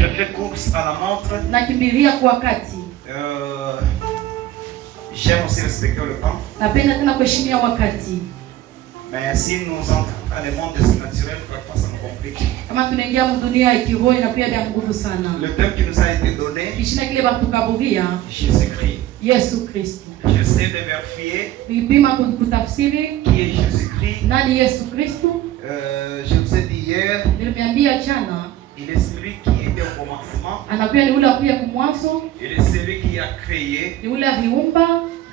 Je fais course à la montre. Nakimbilia kwa wakati. J'aime aussi respecter le temps. Napenda tena kuheshimia wakati. Mais si nous entrons dans le monde surnaturel, parfois ça nous complique. Kama tunaingia dunia ya kiroho na pia ya nguvu sana. Le thème qui nous a été donné, Kishina kile batukaburia, Jésus-Christ. Yesu Kristo. J'essaie de vérifier Nilipima kutafsiri qui est Jésus-Christ. nani Yesu Kristo. Je vous ai dit hier, Niliambia jana, il est celui qui était au commencement. anakuwa ni ule akuya kumwanzo, Il est celui qui a créé. ni ule aliumba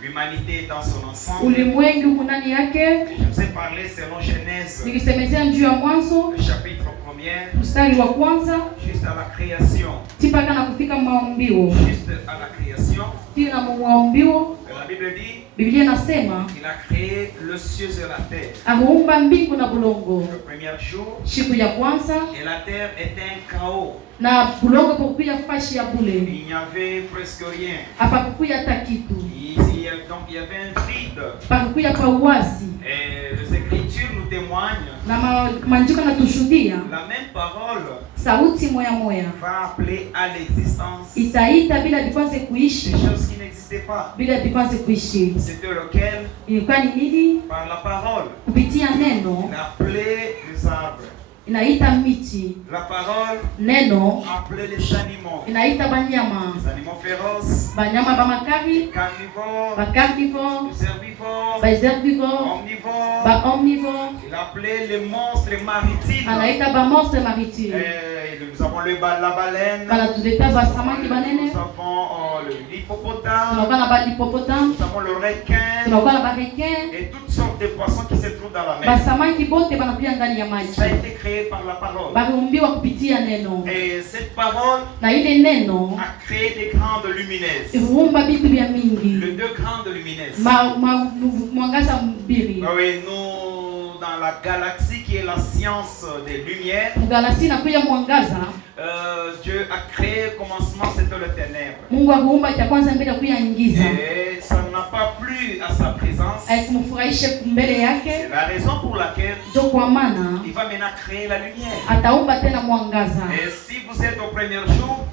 L'humanité dans son ensemble. ulimwengu huko ndani yake. Je vous ai parlé selon Genèse, Nilisemezea juu ya mwanzo, le chapitre 1er, mstari wa kwanza, juste à la création. tipaka na kufika maumbio. Juste à la création, Tena na maumbio, la Bible dit Biblia inasema qu'il a créé le ciel et la terre. ameumba mbingu na bulongo. Le premier jour, Siku ya kwanza et la terre était un chaos. na bulongo pokuya fashi ya bule. Il n'y avait presque rien. Hapakukuya hata kitu. Donc il y avait un vide. Pakukuya kwa uwazi. Et les Écritures nous témoignent. Na maandiko natushuhudia La même parole sauti moya moya va appeler à l'existence itaita bila vikwaze des kuishi, choses qui n'existaient pas. bila vikwaze kuishi. C'était lequel? Ilikuwa ni nini? Par la parole. Kupitia neno Il appelait les arbres. inaita miti, La parole neno appelait les animaux. inaita banyama, Les animaux féroces, banyama bamakari, carnivores, bacarnivore, les herbivores, baherbivore, omnivores. baomnivore, Il appelait les monstres maritimes. anaita bamonstre maritime. Nous avons la baleine. Banatuleta basamaki banene, Nous avons l'hippopotame. tunakuwa na balipopotame, Nous avons le requin. tunakuwa na barequin, Et toutes sortes de poissons qui se trouvent dans la mer. basamaki bote banakuya ndani ya maji. Ça a été créé par la parole. Baliumbiwa kupitia neno, Et cette parole na ile neno a créé des grandes lumineuses. iliumba vitu vya mingi, Les deux grandes lumineuses. mwangaza mbili. Oui, nous, dans la galaxie qui est la science des lumières, Mgalasi nakuya mwangaza. Dieu a créé au commencement, c'était le ténèbre. Mungu akuumba cha kwanza mbele kuya ingiza. Et ça n'a pas plu à sa présence. Haikumfurahishe mbele yake, C'est la raison pour laquelle ndio kwa maana il va maintenant créer la lumière. ataumba tena mwangaza. Et si vous êtes au premier jour,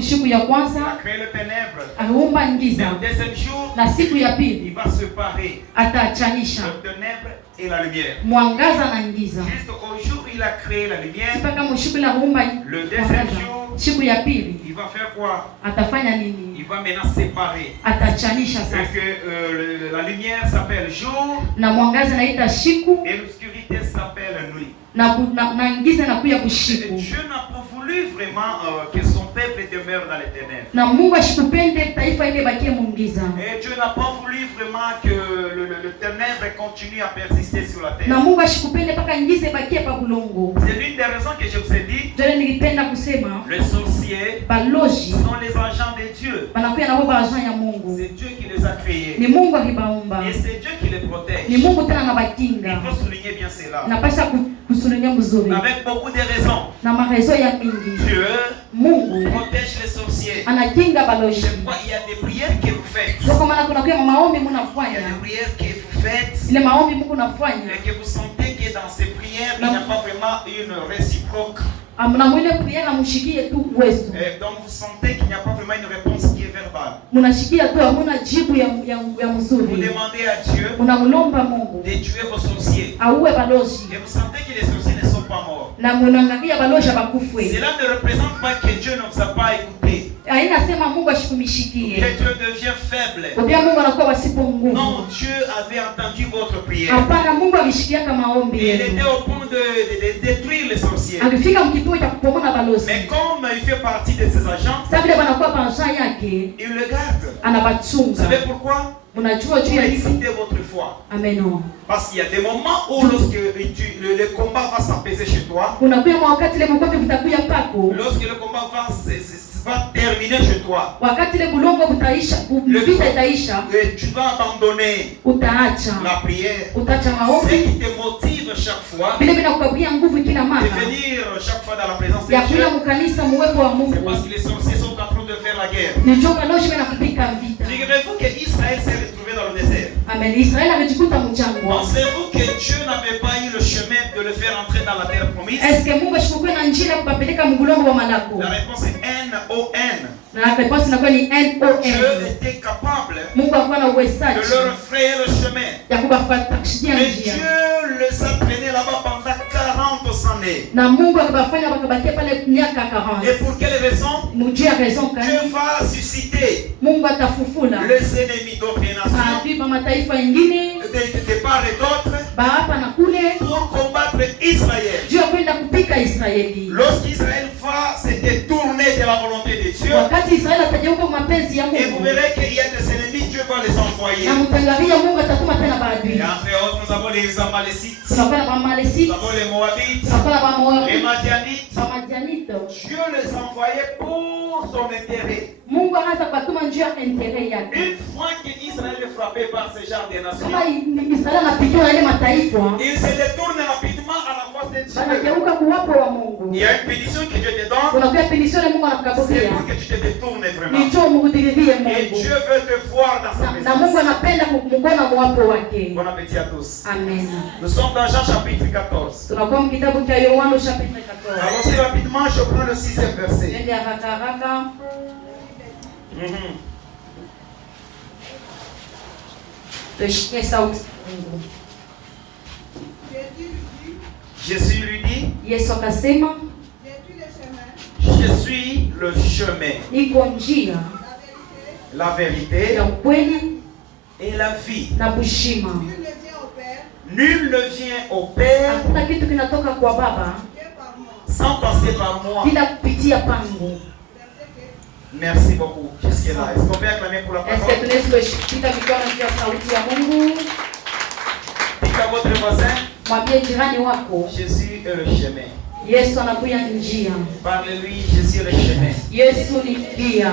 Siku ya il a kwanza créé le ténèbre. aliumba Et ngiza, au deuxième jour, na siku ya il pili va séparer ataachanisha le ténèbre et la lumière. mwangaza na ngiza. Juste au jour où il a créé la lumière, Mpaka mshiku la kuumba le deuxième jour, siku ya pili il va faire quoi? atafanya nini? Il va maintenant séparer. Atachanisha C'est sasa, que la lumière s'appelle jour na mwangaza naita shiku et l'obscurité s'appelle nuit. na ngiza nakuya Et kushiku. Dieu n'a pas voulu vraiment que son peuple demeure dans les ténèbres. Na Mungu ashikupende taifa ile bakie mungiza. Et Dieu n'a pas voulu vraiment que le ténèbre continue à persister sur la Na terre. Mungu ashikupende paka ngize bakie pa bulongo. C'est l'une des raisons que je vous ai dit. Jole nilipenda kusema Les sorciers baloji sont les agents de Dieu. banakuya na baba agent ya Mungu. C'est Dieu qui les a créés. Ni Mungu akibaumba. Et c'est Dieu qui les protège. Ni Mungu tena na Il bakinga. faut souligner bien cela. Napasha kusulinya mzuri. Avec beaucoup de raisons. Na marezo ya mingi. Dieu Mungu protège les sorciers. anakinga baloji. C'est pourquoi il y a des prières que vous faites. Ndio kwa maana kuna maombi Il y a mnafanya. des prières que vous faites. Ile maombi Mungu nafanya. Et que vous sentez que dans ces prières, il n'y a pas vraiment une réciproque. Amna mwile prière amshikie tu uwezo. Et donc vous sentez qu'il n'y a pas vraiment une réponse qui est verbale. Mnashikia tu hamuna jibu ya Vous mzuri. demandez à Dieu Unamlomba Mungu de tuer vos sorciers. auwe baloji. Et vous sentez que les sorciers ne sont pas morts. Na mnaangalia baloji abakufwe. Cela ne représente pas que Dieu ne vous a pas écouté. Haina sema Mungu Que ashikumshikie. Dieu devient faible. Kwa Mungu anakuwa wasipo nguvu. Non, Dieu avait entendu votre prière. Hapana, Mungu alishikia kama maombi Et il yetu. était au point de détruire les sorciers. Alifika mkituo cha kupomona balozi. Mais comme il fait partie de ses agents, Sasa vile banakuwa pansha yake, il le garde. Vous anabachunga. savez pourquoi? Mnajua juu Pour ya nini? exciter votre foi. Amen. Parce qu'il y a des moments où lorsque le combat va s'apaiser chez toi, Unakuwa wakati ile mkono vitakuya pako. lorsque le combat va terminer chez toi, Wakati ile bulongo butaisha, vita itaisha, tu vas abandonner utaacha. la prière. Utaacha Ce maombi. qui te motive chaque fois Vile vinakukabia nguvu kila de mara. venir chaque fois dans la présence de Ya Dieu, kuja mkanisa muwepo wa c'est Mungu. parce que les sorciers sont en train de faire la guerre. Ni joka leo shime na kupika vita. Figurez-vous que Israël s'est retrouvé dans le désert. Amen. Israeli amejikuta mchangwa. Pensez-vous que Dieu n'avait pas eu le chemin de le faire entrer dans la terre promise? promise? Est-ce que Mungu ashukue na njia ya kupapeleka mgulongo wa malako? La réponse est N-O-N. Na réponse inakuwa ni N-O-N. Dieu était capable Mungu alikuwa na uwezaji de leur frayer le chemin. ya kubafuatia Mais njia. Dieu les a traînés là-bas pendant 40 années. Na Mungu akabafanya wakabakia pale miaka Et 40. pour quelle raison? Mujue ya raison Dieu kani? va susciter Mungu atafufula les ennemis d'autres nations, maadui pa mataifa ingine de part et d'autre, ba hapa na kule pour combattre Israël. juu ya kwenda kupika Israeli. Lorsqu'Israël va se détourner de la volonté de Dieu, Wakati Israeli atajeuka mapenzi ya et vous Mungu verrez qu'il y a des ennemis, Dieu va les envoyer. na mtangalia Mungu atatuma tena Et maadui. entre autres, nous avons les Amalécites, Tunakuwa na nous Bamalesiti, avons les Moabites, tunakuwa na les Bamoabi, Madianites. Bamadianito. Dieu les envoyait pour son intérêt. Mungu anaanza kuwatuma njuu ya entere yake. Une fois qu'Israël est frappé par ce genre de nations, Kama Israeli anapigiwa na ile mataifa, il se détourne rapidement à la face de Dieu. wanageuka kuwapo wa Mungu. Il y a une pénition que Dieu te donne, Unakuwa penisione Mungu c'est anakukabidhia. pour que tu te détournes vraiment. Ni njoo mhudhurie Et Mungu. Dieu veut te voir dans sa Na Mungu présence. anapenda kumwona mwapo wake. Bon appétit à tous. Amen. Nous sommes dans Jean chapitre 14. Tunakuwa mkitabu cha Yohana chapitre 14. Allons-y rapidement, je prends le 6e verset. Twende haraka haraka. Tushike sauti ya Mungu. Jésus lui dit, Yesu akasema, je suis le chemin, niko njia la vérité ya ukweli et la vie. na uzima. Nul ne vient au Père Hakuna kitu kinatoka kwa Baba sans passer par moi. bila kupitia pangu. Merci beaucoup. Jusque-là. Est-ce qu'on peut acclamer pour la Est-ce parole? que tunaweza kushika mikono juu ya sauti ya Mungu? Dites à votre voisin, Mwambie jirani wako, Jésus est le chemin. Yesu anakuya njia. Parlez-lui, Jésus est le chemin. Yesu ni njia.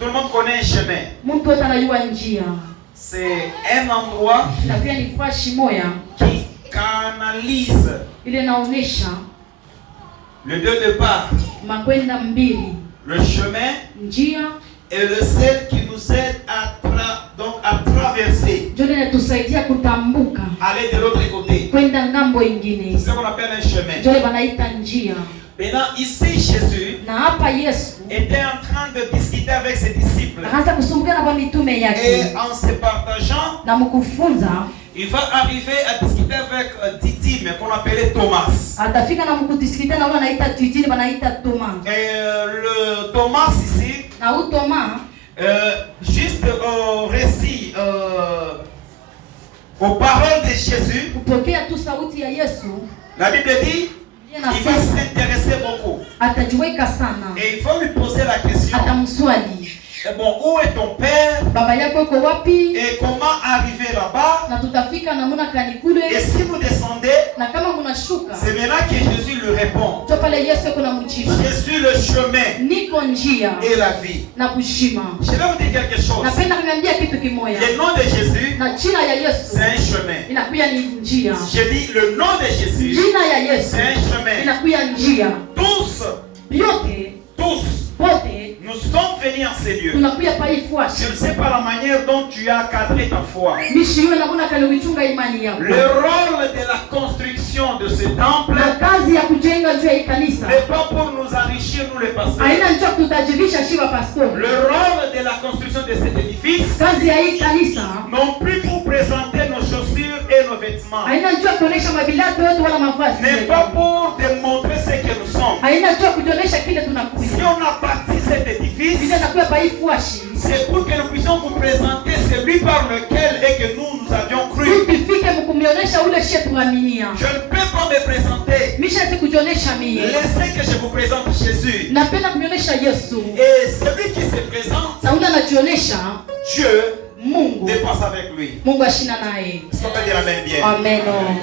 Tout le monde connaît un chemin. Mtu wote anajua njia. C'est un endroit Na pia ni fashi moya qui canalise ile inaonyesha le deux départ, makwenda mbili, le chemin njia et le seul qui nous aide à traverser, ndio inatusaidia kutambuka aller de l'autre côté. kwenda ngambo ingine, C'est ce qu'on appelle un chemin. ndio wanaita njia. Maintenant, ici, Jésus Na hapa Yesu était en train de discuter avec ses disciples. akaanza kusumbuka na mitume Et yake en se partageant, na mkufunza, il va arriver à discuter avec Didyme, qu'on appelait Thomas. atafika na mkudiskita na wale anaita Twitini, wanaita Toma. Et le Thomas ici, Na huyu Toma juste au récit, aux paroles de Jésus, kupokea tu sauti ya Yesu, la Bible dit, il va s'intéresser beaucoup. atajiweka sana, Et il faut lui poser la question, atamswali, bon, où est ton père? baba yako yuko wapi? Et comment arriver là-bas? Na tutafika namuna kani kule, Et si vous descendez, na kama mnashuka, c'est maintenant que Jésus lui répond. ndio pale Yesu kuna mjibu, Je suis le chemin niko njia et la vie. na uzima. Je vais vous dire quelque chose. Napenda kuniambia kitu kimoja, Le nom de Jésus, na jina ya Yesu c'est un chemin. inakuya ni njia. Je dis le nom de Jésus, Jina ya Yesu c'est un chemin. inakuya njia. Tous, Vyote tous, nous sommes venus en ces lieux. tunakuya pa hii Je fuashi. ne sais pas la manière dont tu as cadré ta foi. Mishi yule namuna kaliwichunga imani yako. Le rôle de la construction de ce temple Na kazi ya kujenga juu ya hii kanisa n'est pas pour nous enrichir, nous les pasteurs. haina njoo kutajirisha shiva pastor. Le rôle de la construction de cet édifice, Kazi ya hii kanisa non plus pour présenter nos chaussures et nos vêtements, haina njoo kuonesha mabilato yote wala mavazi. n'est pas pour démontrer ce que nous sommes. Haina njoo kuonesha kile Si tunakuja. on a bâti cet édifice, Vile nakuya pa hii fuashi. c'est pour que nous puissions vous présenter celui par lequel et que nous avions cru. Tufike mkumionesha ule shetu aminia. Je ne peux pas me présenter. Misha sikujionesha mie. Laissez que je vous présente Jésus. Napenda kumionesha Yesu. Et celui qui se présente, Sauli anajionesha Dieu Mungu. dépasse avec lui. Mungu ashina naye. Est-ce qu'on peut dire Amen bien? Amen.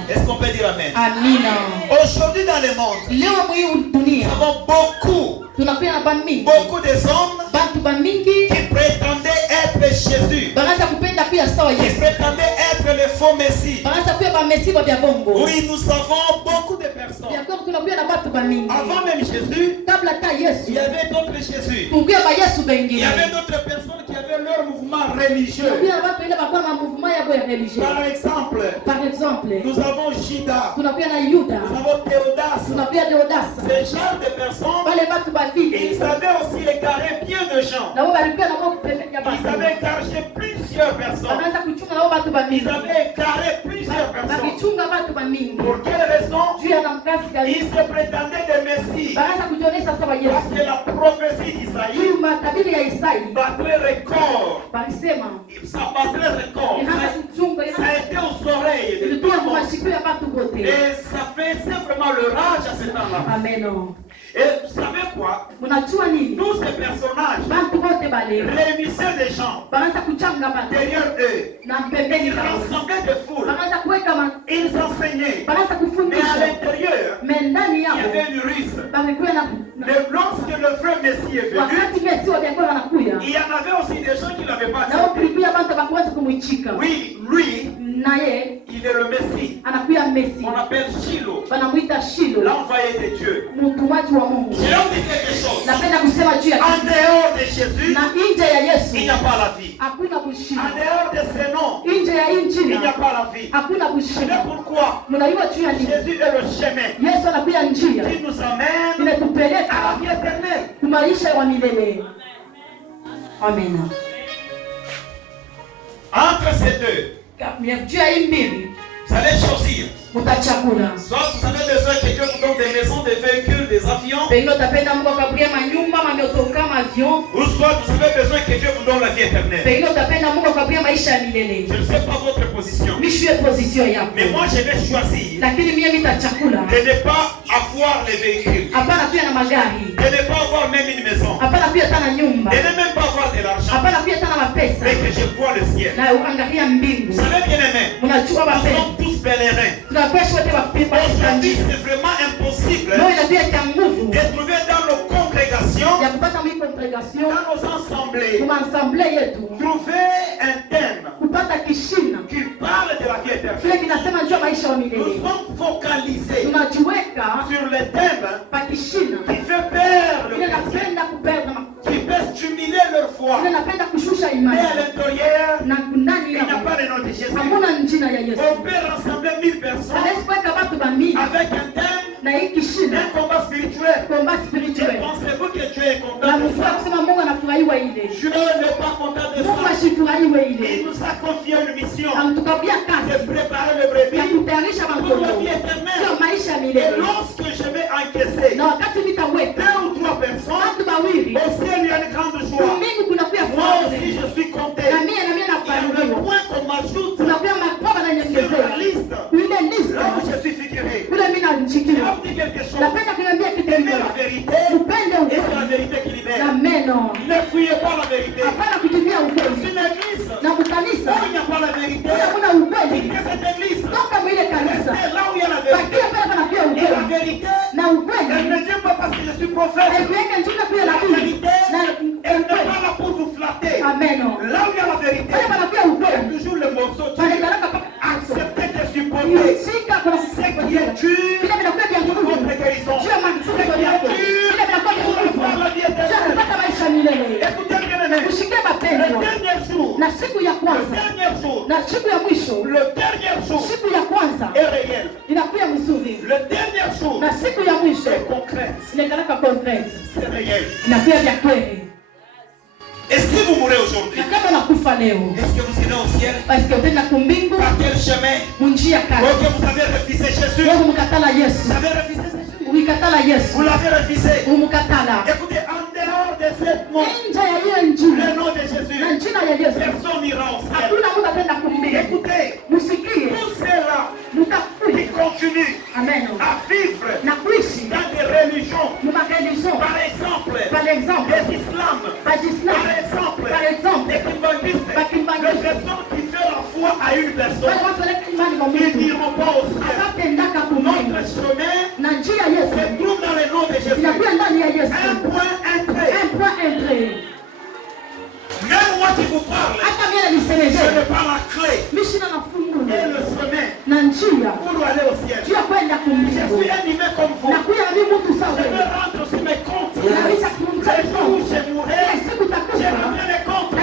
Est-ce qu'on peut dire Amen? Amina. Aujourd'hui dans le monde, Leo mwi dunia nous avons tunakuwa na bamingi. beaucoup de hommes Bantu bamingi qui prétendaient être Jésus, banaanza kupenda kuya sawa qui Yesu. prétendaient être le faux Messie. Banaanza kuya ba mesiba bya bongo. Oui, nous savons beaucoup de personnes. Bya kwa tunakuya na batu bamingi. Avant même Jésus, Kabla ta il Yesu. y avait d'autres Jésus. Kukuya ba Yesu Il y bengine. avait d'autres personnes qui avaient avaient leur mouvement religieux. Par exemple, nous avons Jida, nous avons Théodas. Ces genres de personnes, ils avaient aussi égaré bien de gens. Ils avaient égaré plusieurs personnes. Ils avaient égaré plusieurs personnes. Pour quelle raison? Ils se prétendaient des messies. Parce que la prophétie d'Isaïe battrait record. Ça battrait record. Ça a été aux oreilles de tout le monde. Et ça fait simplement le rage à ce temps-là. Amen. Et vous savez quoi? Tous ces personnages réunissaient des gens derrière eux. Ils rassemblaient des foules. Ils enseignaient. Mais à l'intérieur, il y avait une ruse. Mais lorsque le frère Messie est venu, il y en avait aussi des gens qui ne l'avaient pas accepté. Oui, lui, il est le Messie. On appelle Shiloh. L'envoyé de Dieu. Je leur dis quelque chose. En dehors de Jésus, il n'y a pas la vie. En dehors de ses noms, il n'y a pas la vie. C'est pourquoi Jésus est le chemin qui nous amène à la vie éternelle. Amen. Entre ces deux, vous allez choisir. Soit vous avez besoin que Dieu vous donne des maisons, des véhicules, des avions. Ou soit vous avez besoin que Dieu vous donne la vie éternelle. Je ne sais pas votre position. Mais moi je vais choisir de ne pas avoir les véhicules. De ne pas avoir même une maison. De ne même pas avoir de l'argent. Mais que je vois le ciel. Vous savez bien aimé, nous sommes tous pèlerins. Aujourd'hui, c'est vraiment impossible de trouver dans nos congrégations, dans nos assemblées, trouver un thème qui parle de la vie éternelle. Nous sommes focalisés sur le thème qui fait perdre le chrétien, qui fait stimuler leur foi. Mais à l'intérieur, il n'y a pas le nom de Jésus. On peut rassembler 1000 personnes avec un thème, un combat spirituel. Pensez-vous que Dieu est content de ça? Dieu n'est pas content de ça. Il nous a confié une mission de préparer le brebis pour la vie éternelle. Et lorsque je vais encaisser 2 ou 3 personnes, au ciel il y a une grande joie. Moi aussi je suis compté. Il y a un point qu'on m'ajoute sur la liste. Là où je suis figuré. Je vais vous dire quelque chose. Aimez la vérité et c'est la vérité qui libère. Ne fuyez pas la vérité. C'est une église où il n'y a pas la vérité. Quittez cette église. Restez là où il y a la vérité. Et la vérité, elle ne vient pas parce que je suis prophète. La vérité, elle n'est pas là pour vous flatter. Là où il y a la vérité, il y a toujours le morceau de Dieu. Acceptez de supporter ce qui est dur pour votre guérison. Ce qui est dur pour avoir la vie éternelle. Écoutez bien aimé, le dernier jour, le dernier jour est réel. Le dernier jour est concret. C'est réel. Et si vous mourrez aujourd'hui, est-ce que vous irez au ciel? Par quel chemin? Ok, vous avez refusé Jésus. Vous avez refusé Jésus. Vous l'avez refusé. Écoutez, en dehors de cette mort, le nom de Jésus, personne n'ira au ciel. Écoutez, tous ceux-là qui continuent à vivre dans des religions, par exemple, l'islam, par exemple, les personnes qui font la foi à une personne, ils n'iront pas au ciel. Notre chemin se trouve dans le nom de Jésus. Un point entré. Même moi qui vous parle, je n'ai pas la clé et le chemin pour aller au ciel. Je suis animé comme vous. Je veux rendre sur mes comptes. Les jours où je mourrai, je rendrai mes comptes.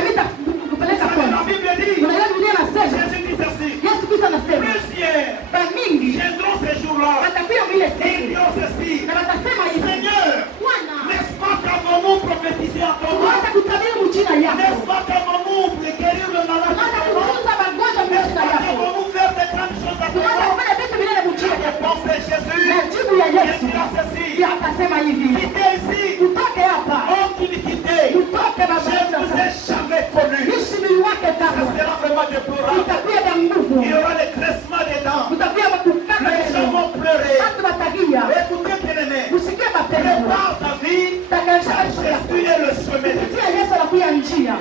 nasema hivi. Quittez ici. Utoke hapa. Oh, qui me quittez. Utoke baba. Je ne vous ai jamais connu. Mishimili wake Ça kama. sera vraiment déplorable. Utakuwa na nguvu. Il y aura des cressements des dents. Utakuwa makukata. Les gens vont pleurer. Watu watagia. Écoutez, bien-aimés. Usikie mapendo. Prépare ta vie. Takalisha maisha yako. Jésus est le chemin. Kupitia Yesu anakuya njia.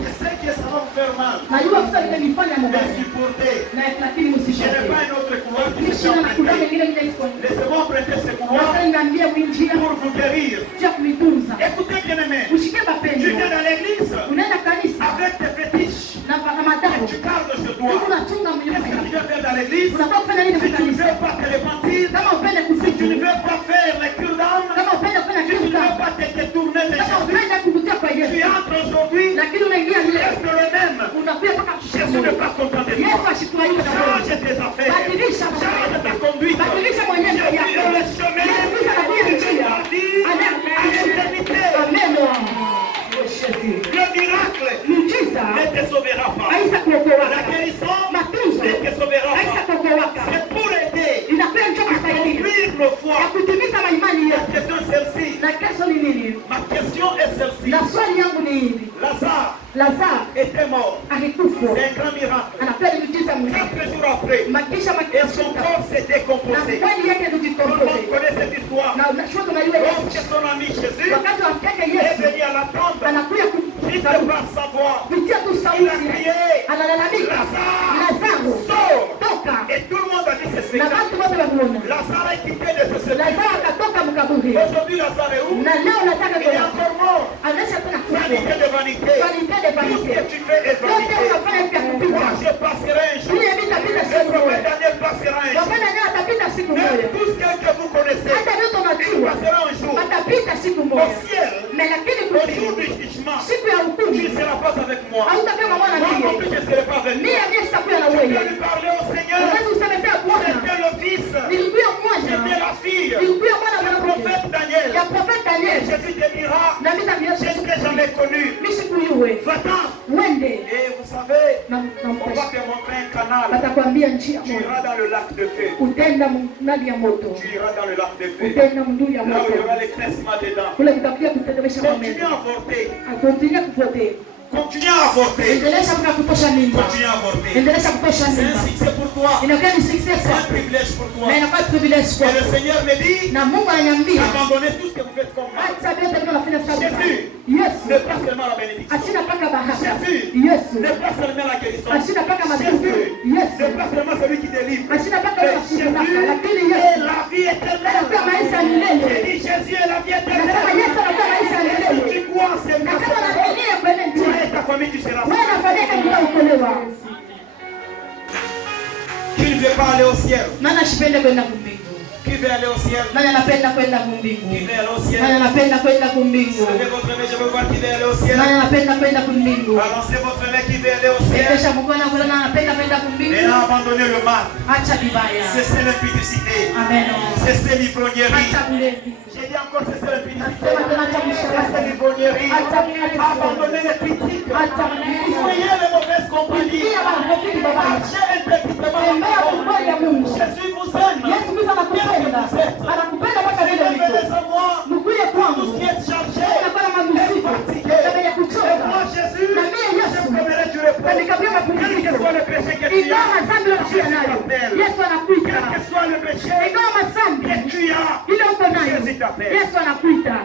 Je sais que ça va vous faire mal. Najua sasa nimelifanya Mais mbaya. supportez. Lakini Je n'ai msishoke. pas un autre couloir qui Nishi se na kula emprunter. nyingine bila iko. Laissez-moi emprunter ce couloir Sasa niambie kuinjia pour vous guérir. ya kuitunza. Écoutez, bien-aimés. Usikie Tu mapendo. viens dans l'église Unaenda kanisa avec tes fétiches. na madhabu. Tu gardes chez toi. Unachunga mwenyewe. Qu'est-ce que tu viens faire dans l'église? Unataka kufanya nini Si kwa tu ne kanisa? veux pas te repentir, Kama upende si tu ne kusifu. veux pas faire les cures d'âme, Kama upende kufanya si tu kitu ne veux kama. pas te détourner de Kama Jésus, upende kukutia kwa tu Yesu. entres aujourd'hui, Lakini unaingia tu leo. restes le même. Unakuja mpaka Jésus n'est pas content de Yesu toi. ashikurahiwe na wewe. Change tes affaires. Badilisha Change ta conduite. Badilisha mwenendo Jésus yako. est le chemin. Yesu anakuja njia. À l'éternité. Amen. Le miracle Muujiza ne te sauvera pas. haisa kuokoa. La guérison Matunzo ne te sauvera haisa pas. kuokoa. C'est pour aider Inakuwa njoo à kusaidia. construire nos Ya foi. kutimiza maimani La yetu. question est celle-ci. Na kesho ni nini? Ma question est celle-ci. Na swali yangu ni hivi. Lazare Lazaro était mort. alikufa. C'est un grand miracle. Anapewa muujiza mwingine. 4 jours après, Makisha et son corps s'est na décomposé. kweli yake Tout le monde ndio connaît cette histoire. na unashua tunajua Yesu. Lorsque son ami Jésus Wakati wa keke est Yesu venu à la tente, anakuja juste par sa voix, kupitia tu il a sauti crié, analalamika, Lazare, Lazaro sors! toka, Et tout le monde a dit ce na spectacle. watu wote wamuona. Lazare est quitté de ce spectacle. Lazaro akatoka mkaburi, Aujourd'hui, Lazare est où? na leo nataka Il est kuona encore mort. anaisha tena Vanité kufa. de vanité. Vanité de Tout ce vanité. que tu fais est Yote vanité. unafanya vya Moi, kupita. je passerai un jour. Ile vita pita Le siku prophète moja. Daniel passera un jour. Wafanya nini atapita siku Même moja. tout ce que vous connaissez, Hata ndio il tunajua passera un jour. atapita siku Au moja. ciel, Mais lakini au jour kupi du jugement, siku ya tu hukumu ne seras pas avec moi. hautakuwa mwana Moi non mie. plus, je ne serai pas avec toi. Mimi sitakuwa na Tu wewe. peux lui parler au Seigneur. Unaweza usemezea Bwana. J'étais le fils. Nilikuwa mmoja. J'étais la fille. Nilikuwa mwana Le wa prophète Daniel. ya profeta Daniel. Jésus te dira, Na mimi je ndio ne t'ai jamais connu. mimi sikuyue. Va-t'en. Wende Et vous savez, na on va te montrer un canal. atakwambia njia Tu moja. iras dans le lac de feu. Utenda ndani ya moto. Tu iras dans le lac de feu. Utenda mnduu ya Là où il y moto. aura les cressements dedans. Kule kutakuja kutetemesha Continue mambo. à avorter. Akontinia kupotea. Continue à avorter. Endelesha mpaka kutosha mimba. Continue à avorter. Endelesha kutosha C'est un mimba. succès pour toi. Inakuwa ni success C'est un kwako. privilège pour toi. Na inakuwa privilege Et kwako. le Seigneur me dit Na Mungu ananiambia d'abandonner tout ce que vous faites comme mal. acha vyote tunafanya sababu. Jésus. Yesu. Ne pas seulement la bénédiction. Achina paka baraka. Jésus. Yesu. Ne pas seulement la guérison. Achina paka majibu. Jésus. Yesu. Ne pas seulement celui qui délivre. Achina paka Mais wala Jésus kufunaka. Lakini est Yesu. la vie éternelle. Anakuwa maisha milele. J'ai dit Jésus est la vie Nasema éternelle. Yesu anakuwa maisha Si milele. tu crois en ces Na kama messages, unaamini kwenye toi njia. et ta famille, tu seras Wewe na familia yako mtaokolewa. Qui ne veut pas aller au ciel? Nani asipende kwenda kumbingu? Qui veut aller au ciel? Nani anapenda kwenda Qui kumbingu? veut aller au Nani ciel? anapenda kwenda kumbingu? Levez votre main, je veux voir qui veut aller au ciel. Nani anapenda kwenda kumbingu? Balancez votre main, qui veut aller au ciel. Ekesha mkono kuna nani anapenda kwenda kumbingu? Maintenant, abandonnez le mal. Acha vibaya. Cessez l'impudicité. Amen. Cessez l'ivrognerie. Acha ulevi. J'ai dit encore cessez l'impudicité. Nasema tena acha Cessez mshirati. l'ivrognerie. Acha mshirati. Abandonnez les critiques. Acha mshirati. Fuyez les mauvaises compagnies. Pia marafiki baba. Marchez intégrement. Tembea kwa kweli ya Mungu. Jésus vous aime. Yesu Kristo anakupenda. Anakupenda mpaka vile Venez ulivyo. à moi. Mkuye Tout kwangu. ce qui est chargé. Unakuwa na magusifu. Na venye Et kuchoka. moi, Jésus, Na mimi je Yesu. promets du Na repos. nikapia Quel que mapumziko. soit le péché que tu Ingawa as, mazambi unakuwa nayo. Yesu anakuita. quel que soit le péché Ingawa mazambi que tu as, ile uko nayo. Jésus t'appelle. Yesu anakuita.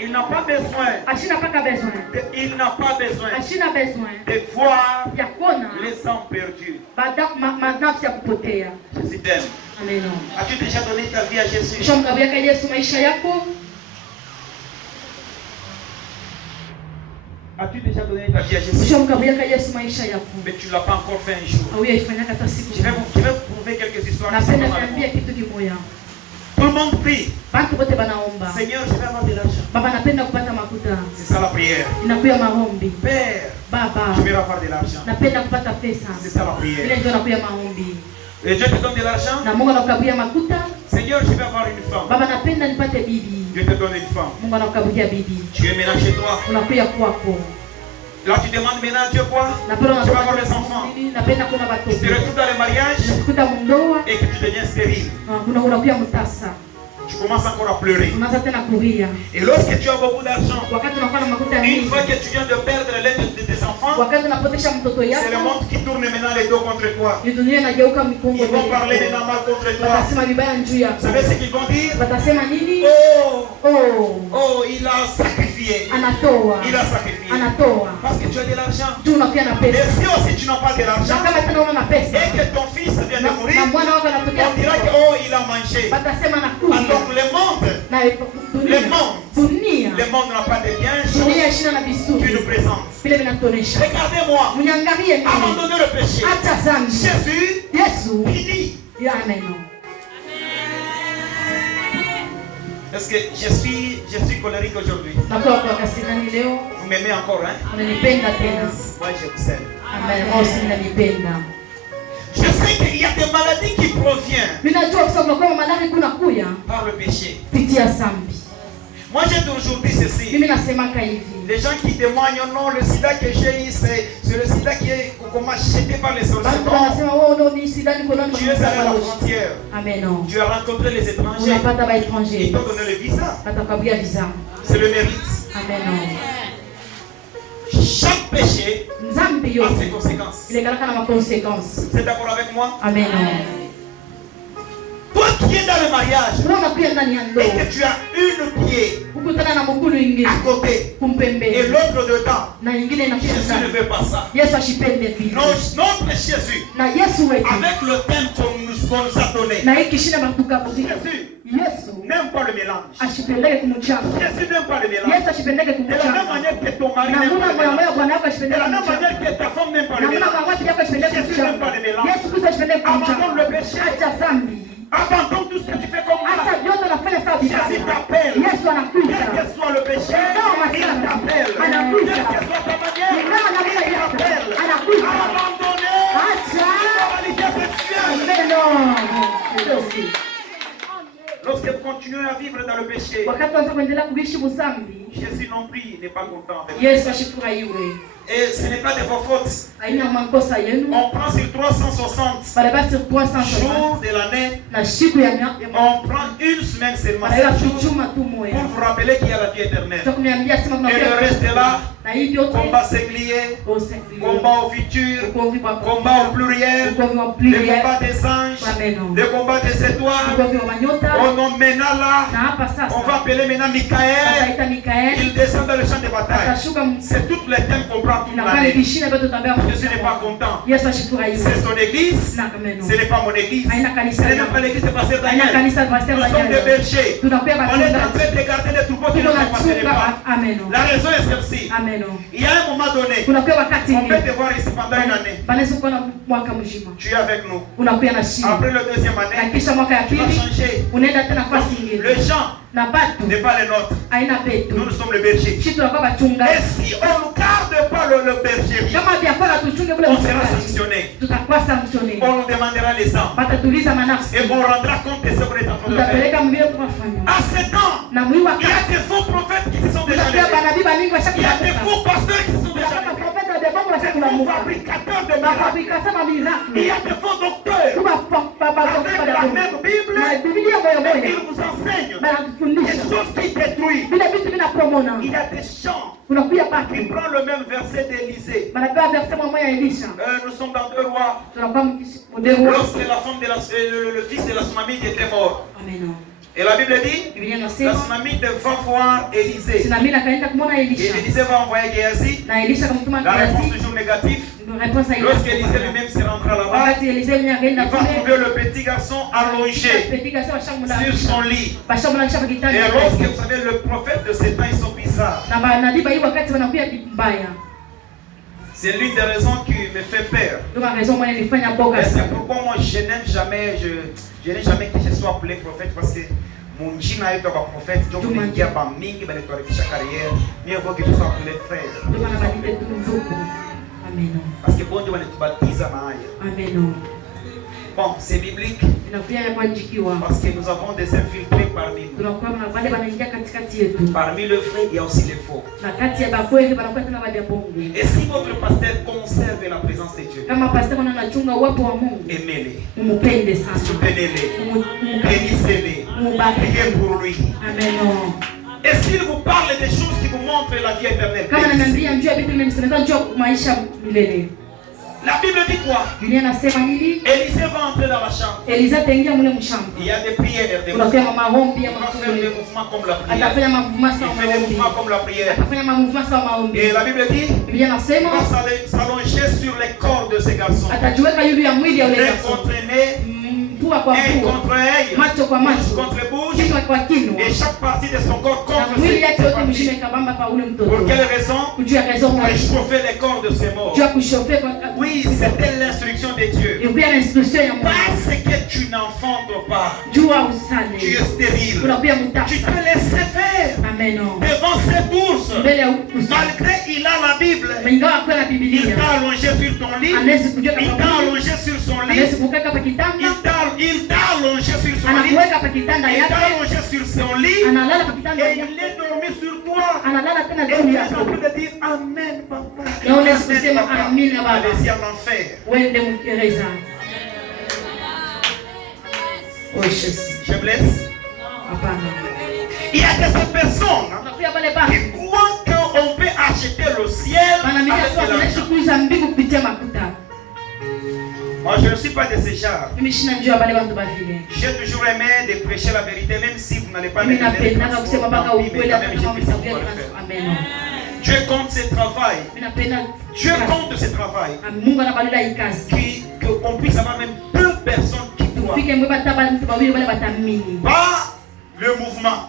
Il n'a pas besoin, Ashina paka besoin. il n'a pas besoin Ashina besoin. de voir Ya kuona les âmes perdues. nafsi ya kupotea. Jésus t'aime. Amen. As-tu déjà donné ta vie à Jésus? Shamkabia Yesu maisha yako. As-tu déjà donné ta vie à Jésus? Shamkabia Yesu maisha yako. Mais tu ne l'as pas encore fait un jour. Au ifanya hata siku. Je vais vous prouver quelques histoires. qui sont Napenda vraiment niambie réponses. kitu kimoja. Tout le monde prie. Bantu wote banaomba. Seigneur, je vais avoir de l'argent. Baba napenda kupata makuta. C'est ça la prière. Inakuya maombi. Père, Baba je vais avoir de l'argent. napenda kupata pesa. C'est ça la Ile prière. ndio nakuya maombi. Et Dieu te donne de l'argent. Na Mungu anakukabulia makuta. Seigneur, je vais avoir une femme. Baba napenda nipate bibi. Dieu te donne une femme. Mungu anakukabulia bibi. Tu es maintenant chez toi. Unakuya kwako. Là, tu demandes maintenant à Dieu quoi? Napenda Tu vas avoir des enfants. napenda kuna Tu watoto. te retrouves dans le mariage Unakuta mundoa et que tu deviens stérile. unakuya mtasa. tu commences encore à pleurer. Unaanza tena kulia. Et lorsque tu as beaucoup d'argent, Wakati unakuwa na makuta une mingi, fois que tu viens de perdre l'un de tes enfants, wakati unapotesha mtoto c'est le yako, monde qui tourne maintenant les dos contre toi. ni dunia inageuka mikongo. Ils vont parler maintenant mal contre toi. Watasema vibaya juu yako. Vous savez ce qu'ils vont dire? Watasema nini? Oh, il a sacrifié. Anatoa. Il a sacrifié. Anatoa. Parce que tu as de l'argent. Tu unakuwa na Et pesa. si aussi tu n'as pas de l'argent, Na kama tena una pesa, et que ton fils vient de mourir, na mwana wako on anatokea, dira que oh, il a mangé. watasema nakula. Alors le monde n'a pas de bien choses qui nous présentent. Regardez-moi. Abandonnez le péché. Jésus finit. Amen. Est-ce que je suis colérique aujourd'hui? Vous m'aimez encore, hein? Moi, je vous aime. Amen. Je sais qu'il y a des maladies qui proviennent par le péché. Moi, j'ai toujours dit ceci. Les gens qui témoignent, non, le sida que j'ai eu, c'est le sida qui est jeté par les sorciers. Tu es allé à la frontière. Tu as rencontré les étrangers. Ils t'ont donné le visa. C'est le mérite. Chaque péché a ses conséquences. Vous êtes d'accord avec moi? Amen. Toi qui es dans le mariage et que tu as une pied à côté et l'autre dedans, Jésus ne veut pas ça. Notre Jésus, avec le thème qu'on nous a donné, Jésus n'aime pas le mélange. Jésus n'aime pas le mélange. De la même manière que ton mari n'aime pas le mélange. De la même manière que ta femme n'aime pas le mélange. Jésus n'aime pas le mélange. Abandonne le péché. Abandonne tout ce que tu fais comme ça. Jésus t'appelle. Quel que soit le péché, il t'appelle. Quelle que soit ta manière, il t'appelle. Abandonner l'immoralité sexuelle. Lorsque vous continuez à vivre dans le péché, Jésus non plus n'est pas content avec vous. Et ce n'est pas de vos fautes. On prend sur 360 jours de l'année. On prend une semaine seulement pour vous rappeler qu'il y a la vie éternelle. Et le reste est là. Combat séculier, combat au futur, combat au pluriel, le combat des anges, le combat des étoiles. On emmène là, on va appeler maintenant Michael. Il descend dans le champ de bataille. C'est tout le thème qu'on prend toute l'année. Jésus n'est pas content. C'est son église, ce n'est pas mon église. Ce n'est même pas l'église de Pasteur Daniel. Nous sommes des bergers. On est en train de garder les troupeaux qui ne nous appartiennent pas. La raison est celle-ci. Il y a un moment donné, on peut te voir ici pendant une année. Tu es avec nous. Après le deuxième année, tu vas changer. Le champ n'est pas le nôtre. Nous sommes le berger. Et si on ne garde pas le bergerie, on sera sanctionné. On nous demandera les âmes. Et on rendra compte de ce qu'on est en train de faire. À ce temps, il y a des faux prophètes qui se sont déjà levés. Il y a des faux pasteurs qui se sont déjà levés. Des faux fabricateurs de miracles. Il y a des faux docteurs avec la même Bible. Et ils vous enseignent des choses qui détruisent. Il y a des chants qui prennent le même verset d'Élisée. Nous sommes dans 2 Rois. Lorsque le fils de la Sunamite était mort. Et la Bible dit, la Sunamite va voir Élisée. Et Élisée va envoyer Géasi. La réponse toujours négative. Lorsque Élisée lui-même se rentre là-bas, il va trouver le petit garçon allongé sur son lit. Et lorsque vous savez, le prophète de ces temps, ils sont bizarres. C'est l'une des raisons qui me fait peur. Et c'est pourquoi moi je n'aime jamais que je sois appelé prophète, parce que mon jina est un prophète, donc il y a pas mingi, ben tu as chaque carrière, mais il faut que je sois appelé frère. Parce que bon Dieu va nous baptiser à bon, c'est biblique. Parce que nous avons des infiltrés parmi nous. Parmi le vrai, il y a aussi les faux. Et si votre pasteur conserve la présence de Dieu, aimez-les, soutenez-les, bénissez-les. Priez pour lui. Amen. Et s'il vous parle des choses qui vous montrent la vie éternelle, la Bible dit quoi? Élisée va entrer dans la chambre. Il y a des prières, des mouvements. Il va faire des mouvements comme la prière. Il fait des mouvements comme la prière. Et la Bible dit il va s'allonger sur les corps de ces garçons. Les entraîner. Et contre œil, bouche contre bouche, et chaque partie de son corps contre ses parties. Pour quelle raison? Pour réchauffer les corps de ses morts. Oui, c'était l'instruction de Dieu. Parce que tu n'enfantes pas, tu es stérile, tu te laisses faire devant ses bourses. Malgré il a la Bible, il t'a allongé sur ton lit, il t'a allongé sur son lit, il t'a allongé sur son lit, il t'a allongé sur son lit, et il est dormi sur toi. Et il est en train de dire Amen, papa. Allez-y en enfer. Je blesse. Il y a des personnes qui croient qu'on peut acheter le ciel avec de l'argent. Moi, je ne suis pas de ce genre. J'ai toujours aimé de prêcher la vérité, même si vous n'allez pas me donner. Dieu compte ce travail. Dieu compte ce travail. Qu'on puisse avoir même 2 personnes qui croient. Pas le mouvement.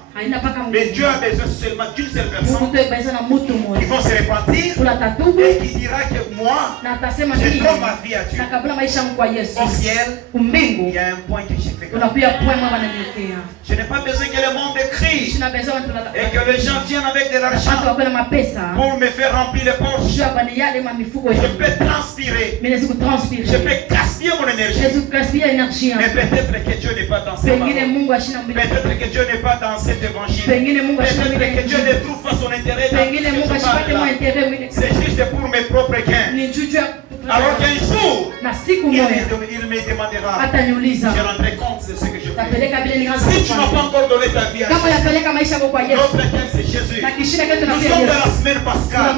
Mais Dieu a besoin seulement d'une seule personne qui va se repentir et qui dira que moi, je donne ma vie à Dieu. Au ciel, il y a un point que j'ai fait. Je n'ai pas besoin que le monde crie et que les gens viennent avec de l'argent pour me faire remplir les poches. Je peux transpirer. Je peux gaspiller mon énergie. Mais peut-être que Dieu n'est pas dans ce moment. Peut-être que Dieu n'est pas dans cette évangile. Peut-être que Dieu ne trouve pas son intérêt dans ce que je parle là. C'est juste pour mes propres gains. Alors qu'un jour, il me demandera, je rendrai compte de ce que je fais. Si tu n'as pas encore donné ta vie à Jésus, notre thème c'est Jésus. Nous sommes dans la semaine pascale.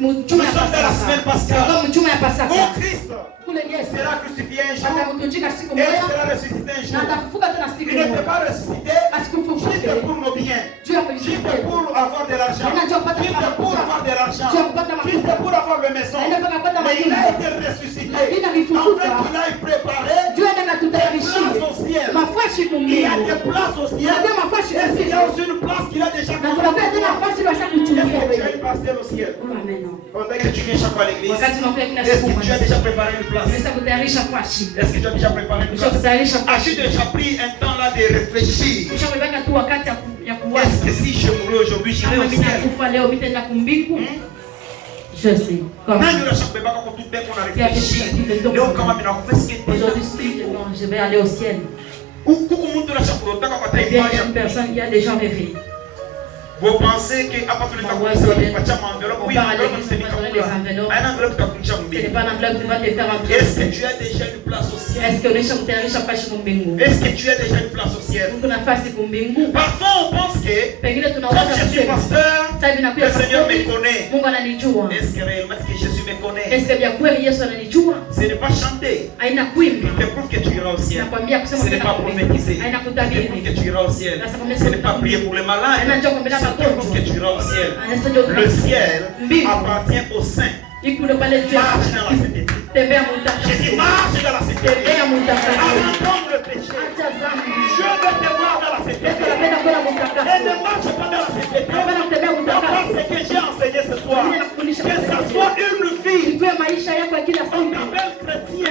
Nous sommes dans la semaine pascale. Où Christ sera crucifié un jour et il sera ressuscité un jour. Il n'était pas ressuscité juste pour nos biens, juste pour avoir de l'argent, juste pour avoir de l'argent, juste pour avoir le maison. Mais il a été ressuscité afin qu'il aille préparer des places au ciel. Il y a des places au ciel. Est-ce qu'il y a aussi une place qu'il a déjà construite? Est-ce que tu as une parcelle au ciel? Pendant que tu viens chaque fois à l'église, est-ce que tu as déjà préparé une place? Est-ce que tu as déjà préparé une place? As-tu déjà pris un temps là de réfléchir? Est-ce que si je mourais aujourd'hui, j'irais au ciel? Je sais. Aujourd'hui, je vais aller au ciel. Une personne qui a déjà rêvé. Vous pensez qu'à partir de ta enveloppe, oui, c'est pas l'enveloppe qui va te faire entrer. Est-ce que tu as déjà une place au ciel? Est-ce que tu as déjà une place au ciel? Parfois on pense que comme je suis pasteur, le Seigneur me connaît. Est-ce que réellement que Jésus me connaît? Ce n'est pas chanter. Il te prouve que tu iras au ciel. Ce n'est pas prophétiser. Il te prouve que tu iras au ciel. Ce n'est pas prier pour les malades. Que tu iras au ciel. Le ciel appartient aux saints. Marche dans la cité. J'ai dit marche dans la cité. Abandonne le péché. Je veux te voir dans la cité. Et ne marche pas dans la cité. D'après ce que j'ai enseigné ce soir, que ça soit une fille, on t'appelle chrétien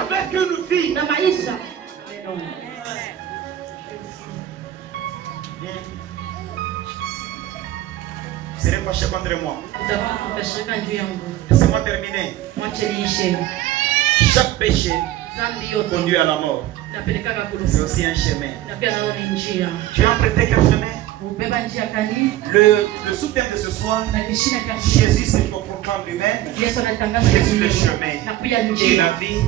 avec une fille. Serez fâché contre moi. Laissez-moi terminer. Chaque péché conduit à la mort. C'est aussi un chemin. Tu as emprunté quel chemin? Le sous-thème de ce soir, Jésus c'est ton programme lui-même. Jésus le chemin et la vie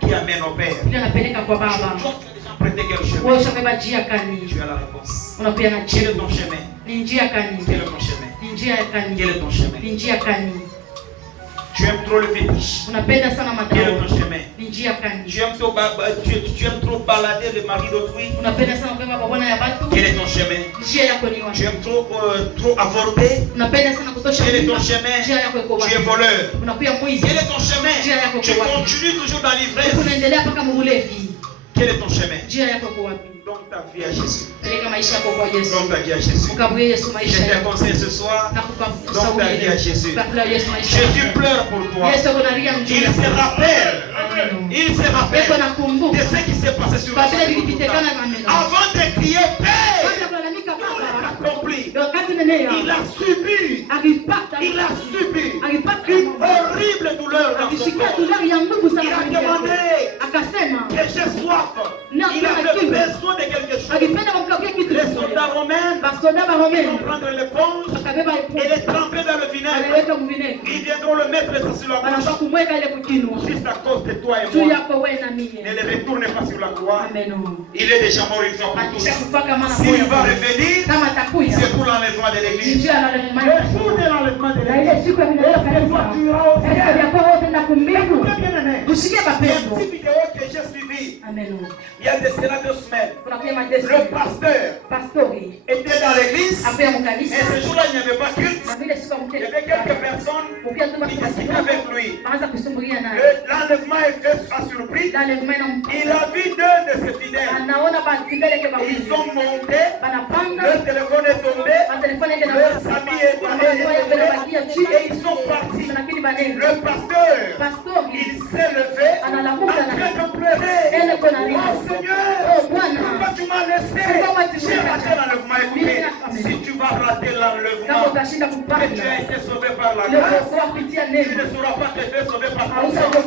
qui amène au Père. emprunté quel chemin? Tu as la réponse. Quel est ton chemin? Quel est ton chemin? Quel est ton chemin? Tu aimes trop le fétiche. Quel est ton chemin? Tu aimes trop balader le mari d'autrui. Quel est ton chemin? Tu aimes trop avorter. Quel est ton chemin? Tu es voleur. Quel est ton chemin? Tu continues toujours dans l'ivresse. Quel est ton chemin? Donne ta vie à Jésus. Donne ta vie à Jésus. Je te conseille ce soir. Donne ta vie à Jésus. Jésus pleure pour toi. Il se rappelle. Il se rappelle de ce qui s'est passé sur la terre. Avant de crier Père, accompli. Il a subi. Il a subi une horrible douleur dans son corps. Il a demandé que j'ai soif. Il avait besoin de quelque chose. Les soldats romains vont prendre l'éponge et les tremper dans le vinaigre. Ils viendront le mettre sur la bouche. Juste à cause de toi et moi. Ne le retourne pas sur la croix. Il est déjà mort une fois pour tous. S'il va revenir, c'est pour l'enlèvement de l'église. Le jour de l'enlèvement de l'église. Il y a une petite vidéo que j'ai suivie. Il y a de cela 2 semaines. Le pasteur était dans l'église. Et ce jour-là, il n'y avait pas culte. Il y avait quelques personnes qui discutaient avec lui. L'enlèvement est fait à surprise. Il a vu 2 de ses fidèles. Ils sont montés. Leur téléphone est tombé. Leur famille est tombée. Et ils sont partis. Le pasteur, il s'est levé en train de pleurer. Oh Seigneur, pourquoi tu m'as laissé? J'ai raté l'enlèvement. Écoutez, si tu vas rater l'enlèvement, que tu as été sauvé par la grâce, tu ne sauras pas que tu es sauvé par la grâce.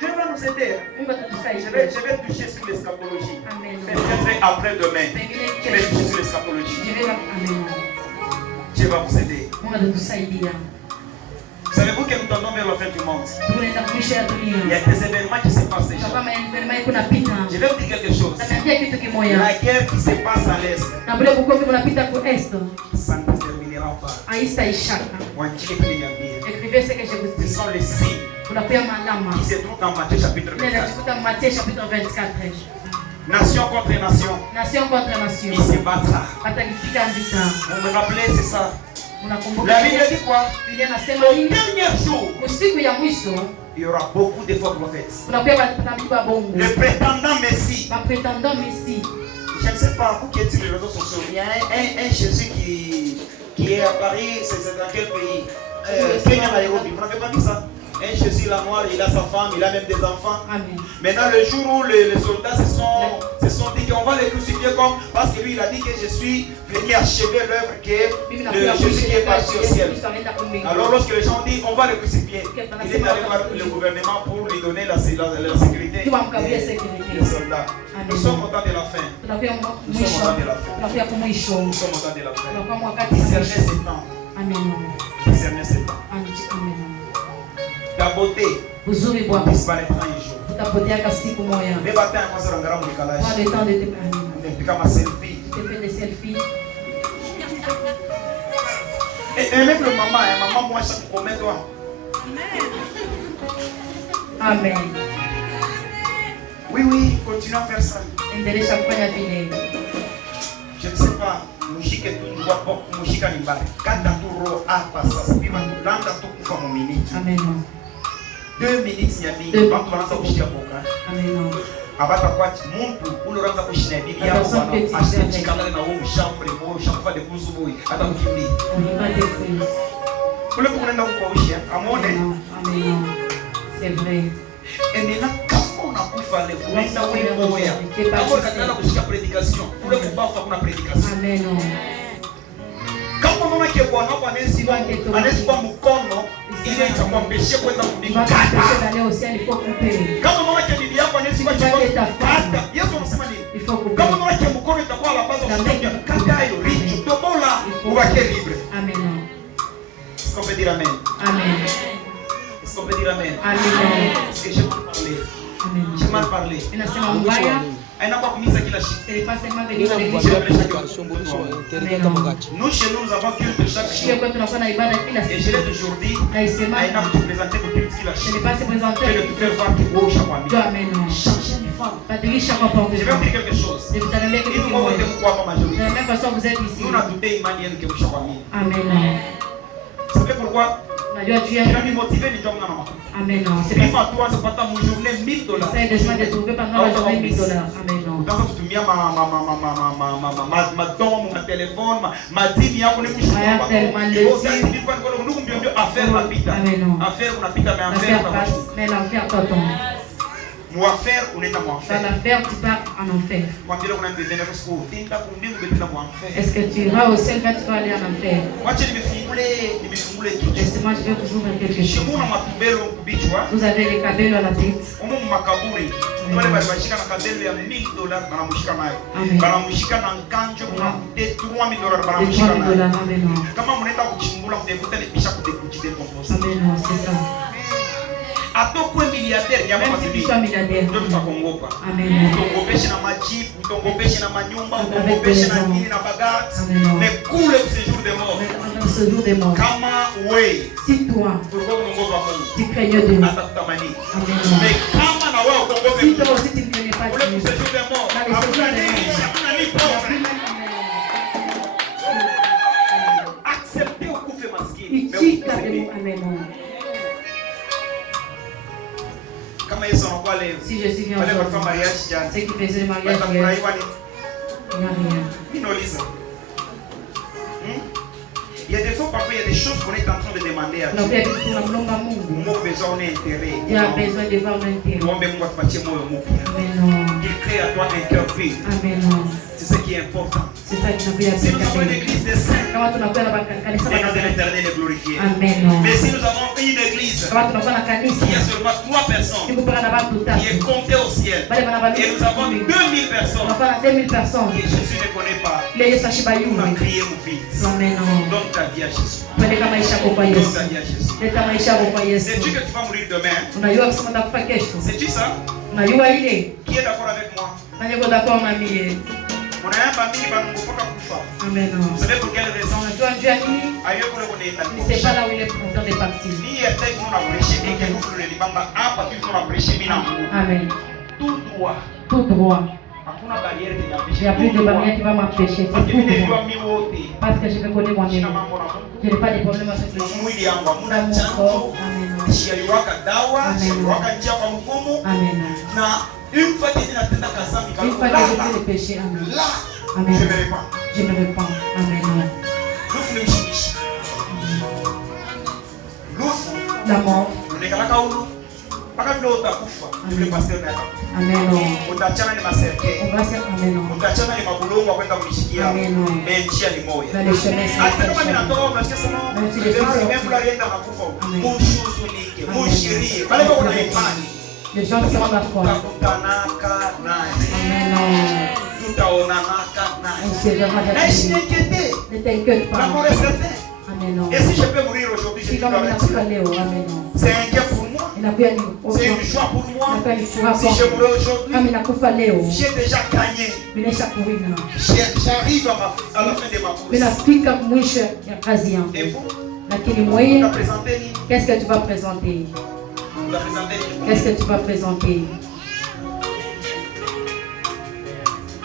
Je vais nous aider. Je vais toucher sur l'eschatologie. Mais peut-être après-demain, je vais toucher sur l'eschatologie. Dieu va vous aider. Savez-vous que nous tendons vers la fin du monde? Il y a des événements qui se passent déjà. Je vais vous dire quelque chose. La guerre qui se passe à l'Est, ça ne se terminera pas. Ce sont les signes qui se trouvent dans Matthieu chapitre 24. Nation contre nation. Il se battra. Vous me rappelez, c'est ça. La Bible dit quoi? Au dernier jour, il y aura beaucoup de faux prophètes. Le prétendant Messie. Je ne sais pas, vous qui êtes sur les réseaux sociaux, il y a un Jésus qui est à Paris, c'est dans quel pays? Kenya, Nairobi. Vous n'avez pas dit ça? Un Jésus là noir, il a sa femme, il a même des enfants. Amen. Maintenant, le jour où les soldats se sont dit qu'on va les crucifier comme, parce que lui il a dit que je suis venu achever l'œuvre que Jésus qui est parti au ciel. Alors lorsque les gens disent on va le crucifier, il est allé voir le gouvernement pour lui donner la sécurité des soldats. Nous sommes au temps de la fin. Nous sommes au temps de la fin. Nous sommes au temps de la fin. Discerner ces temps. Discerner ces temps. Ta beauté disparaîtra un jour. Les batailles à cause de l'engrais au décalage. On est comme un selfie. Et même le maman, moi je promets toi. Amen. Oui, continue à faire ça. Je ne sais pas. Mushike tu wapo mushika ni mbali. Kata tu roho hapa sasa. Pima tulanda tu kufa mu minute. Amen. 2 minutes ya mingi. Bantu wanaanza kushia boka. Amen. Abata kwa muntu ule unaanza kushina bibi yako bana. Ashikana na wewe mshambre moyo, shakufa de kuzu boy. Hata mkimbi. Kule kunaenda kukuoshia. Amone. Amen. C'est vrai. Et maintenant, quand on a pu faire les moyens, quand on a prédication, pour le pouvoir faire une prédication. Amen. Quand on a que Bwana anaishi mkono ile itakwambia kwenda mbinguni. Kama unaona que bibi yako anaishi kwa kata, Yesu anasema nini? Kama unaona que mkono itakuwa la base ya kata hiyo, richo tobola ubaki libre. Amen. Est-ce qu'on peut dire amen? Amen. Est-ce qu'on peut dire amen? Amen. Est-ce que je peux parler? J'ai mal parlé. C'est pas seulement venir à l'église. Nous, chez nous, nous avons culte chaque jour. Et je l'ai toujours dit, je n'ai pas présenté pour culte qu'il a je n'ai pas se présenter. Je vais te faire voir qu'il faut chaque année. Amen. Changer une femme. Je vais vous Je vais vous dire quelque chose. Je vais vous dire quelque chose. De la même façon, vous êtes ici. Nous, on a douté Emmanuel que vous chaque année. Amen. Vous savez pourquoi? Je vais me motiver, les gens n'ont pas. Amen. C'est pas toi, c'est pas ta journée $1000. C'est déjà de trouver pendant la journée $1000. Amen. Dans ce que tu mets ma tombe, ma téléphone, ma dîme, ya kone mwisho. Affaire ma pita. Affaire una pita mais affaire pas. Mais l'enfer t'attend. Mon affaire on est dans mon enfer. Dans l'affaire tu pars en enfer. Est-ce que tu iras au ciel quand tu vas aller en enfer? Laissez-moi, je vais vous ouvrir quelque chose. Vous avez les cabelles à la tête. Amen, c'est ça. Atokwe milliardaire nyama mazibi. Ndio tutakongopa. Amen. Utongopeshe na majibu, utongopeshe na manyumba, utongopeshe na nini na bagati. Mais kule séjour de mort. Ce jour des morts. Kama wewe. Si toi. Pourquoi unongopa Mungu? Tu craignais de nous. Atakutamani. Amen. Mais kama na wewe utongope Mungu. Si toi aussi tu ne connais pas Dieu. Kule séjour de mort. Acceptez ukufe maskini. Amen. Si je suis venu aujourd'hui, ceux qui faisaient le mariage hier, il n'y a rien. Il y a des fois, parfois, il y a des choses qu'on est en train de demander à Dieu. Dieu a besoin de voir l'intérêt. Il crée à toi un cœur pur. C'est ce qui est important. C'est ça qui nous fait. Si nous avons une église de saints, le nom de l'Éternel est glorifié. Mais si nous avons une église qui a seulement 3 personnes qui est comptée au ciel, et nous avons 2000 personnes que Jésus ne connaît pas, nous allons crier mon fils. Donne ta vie à Jésus. Donne ta vie à Jésus. Sais-tu que tu vas mourir demain? Sais-tu ça? Qui est d'accord avec moi? Amen. Vous savez pour quelle raison? C'est pas là où il est content de partir. Amen. Tout droit. Il n'y a plus de barrière qui va m'empêcher. C'est tout droit. Parce que je me connais moi-même. Je n'ai pas de problème avec le corps. Amen. Une fois que je fais le péché, amen. Je me répands. Amen. La mort. Amen. Utachana ni maserke. Utachana ni mabulongo kwenda kunishikia. Njia ni moja. Hata kama ninatoka unasikia sana. Mungu alienda makufa. Mushuzunike, mushirie. Pale kwa kuna imani. Les gens qui sont la foi. Amen. On se verra d'ailleurs. Ne t'inquiète pas. L'amour est certain. Amen. Et si je peux mourir aujourd'hui, je peux Amen. C'est un gain pour moi. C'est une joie pour moi. Si je mourais aujourd'hui, j'ai déjà gagné. J'arrive à la fin de ma course. Et vous? Qu'est-ce que tu vas présenter? Qu'est-ce que tu vas présenter?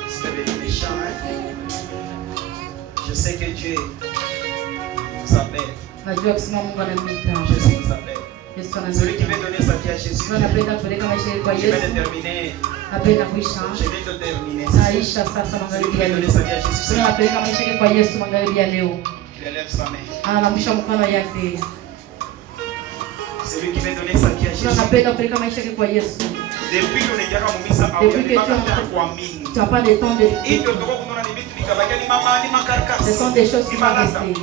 C'est méchant, hein? Je sais que Dieu vous appelle. Je sais que vous appelle. Celui qui veut donner sa vie à Jésus, je vais déterminer. Je vais te terminer. Celui qui veut donner sa vie à Jésus, il élève sa main. Celui qui veut donner sa vie à Jésus. Depuis que tu n'as pas de temps de ce sont des choses qui vont rester. Amen.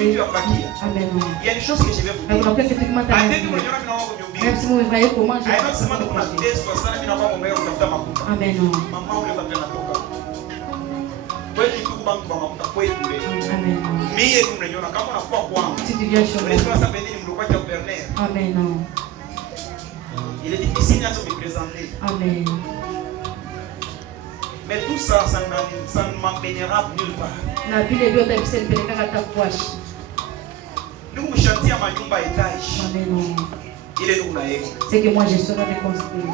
Il y a une chose que je vais vous dire. Même si vous voyez comment je vais Amen. Si tu viens chez moi. Amen. Il est difficile de me présenter. Amen. Mais tout ça, ça ne m'emmènera nulle part. Na vile vyote visinipeleka hata kwashi. Nous chantions à ma nyumba étage. Amen. Il est nous là. C'est que moi je serai reconstruit.